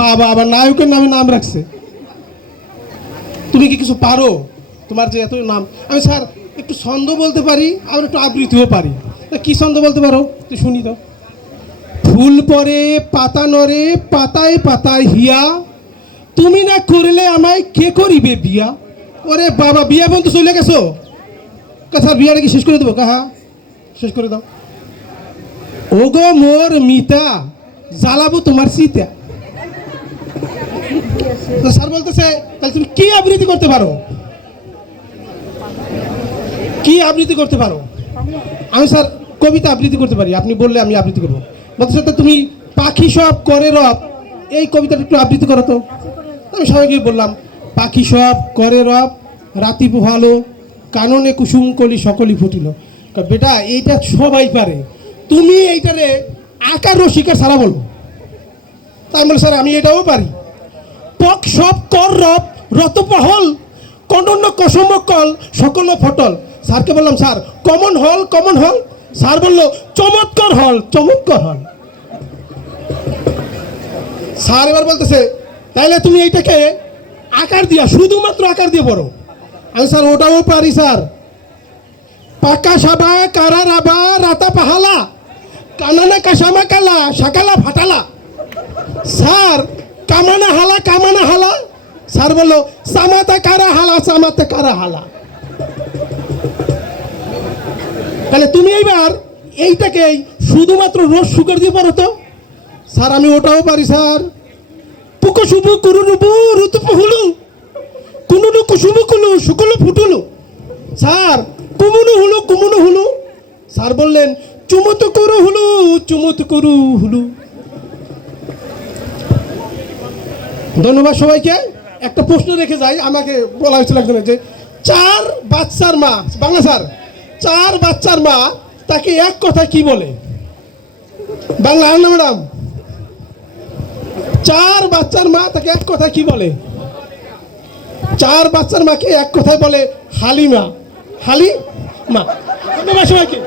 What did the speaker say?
বাবা, আবার নায়কের নামে নাম রাখছে। তুমি কি কিছু পারো? তোমার যে এত নাম। আমি স্যার, একটু ছন্দ বলতে পারি, আবার একটু আবৃত্তিও পারি। তা কি ছন্দ বলতে পারো? তুই শুনি দাও ফুল পরে পাতা নরে পাতায় পাতায় হিয়া। তুমি না করলে আমায় কে করিবে বিয়া? ওরে বাবা, বিয়া বন্ধু চলে গেছো? স্যার, বিয়াটা কি শেষ করে দেবো? কাহা শেষ করে দাও। ওগো মোর মিতা, জ্বালাবো তোমার সীতা তো স্যার বলতেছে, তাহলে তুমি কি আবৃত্তি করতে পারো? কি আবৃত্তি করতে পারো? আমি স্যার কবিতা আবৃত্তি করতে পারি, আপনি বললে আমি আবৃত্তি করব। বলতেছে, তো তুমি পাখি সব করে রব। এই কবিতাটা একটু আবৃত্তি করো তো। আমি সবাইকে বললাম, পাখি সব করে রব, রাতি ভালো কাননে কুসুম কলি সকলই ফুটিল। বেটা, এইটা সবাই পারে। তুমি এইটারে আকার রসিকার সারা বলো। তা আমি বলি স্যার, আমি এটাও পারি। পক সব কর রব রতপহল কনন্য কসম কল, সকল ফটল। স্যারকে বললাম, sir, common hall common hall? Sir বলল, চমৎকার হল চমৎকার হল। স্যার এবার বলতেছে, তাইলে তুমি এইটাকে আকার দিয়া, শুধুমাত্র আকার দিয়ে পড়ো। আমি, স্যার, ওটাও পারি, স্যার। পাকা সাবা, কারা রাবা, রাতা পাহালা, কানানা কাসামা কালা, সাকালা ফাটালা। স্যার কামানা হালা কামানা হালা। স্যার বলল, সামাতা কারা হালা, সামাতা কারা হালা। তাহলে তুমি এইবার এইটাকে শুধুমাত্র রোজ সুগার দিয়ে পারো তো। স্যার, আমি ওটাও পারি, স্যার। পুকো শুভু কুরুনুবু ঋতু হুলু কুনুনু কুসুমু কুলু শুকুলু ফুটুলু। স্যার, কুমুনু হুলু কুমুনু হুলু। স্যার বললেন, চুমুতু করু হুলু, চুমুত করু হুলু। ধন্যবাদ সবাইকে। একটা প্রশ্ন রেখে যাই, আমাকে বলা হয়েছিল একজনের যে, চার বাচ্চার মা, বাংলা স্যার, চার বাচ্চার মা তাকে এক কথা কি বলে? বাংলা না ম্যাডাম? চার বাচ্চার মা তাকে এক কথা কি বলে? চার বাচ্চার মাকে এক কথায় বলে হালিমা। হালি মা ধন্যবাদ সবাইকে।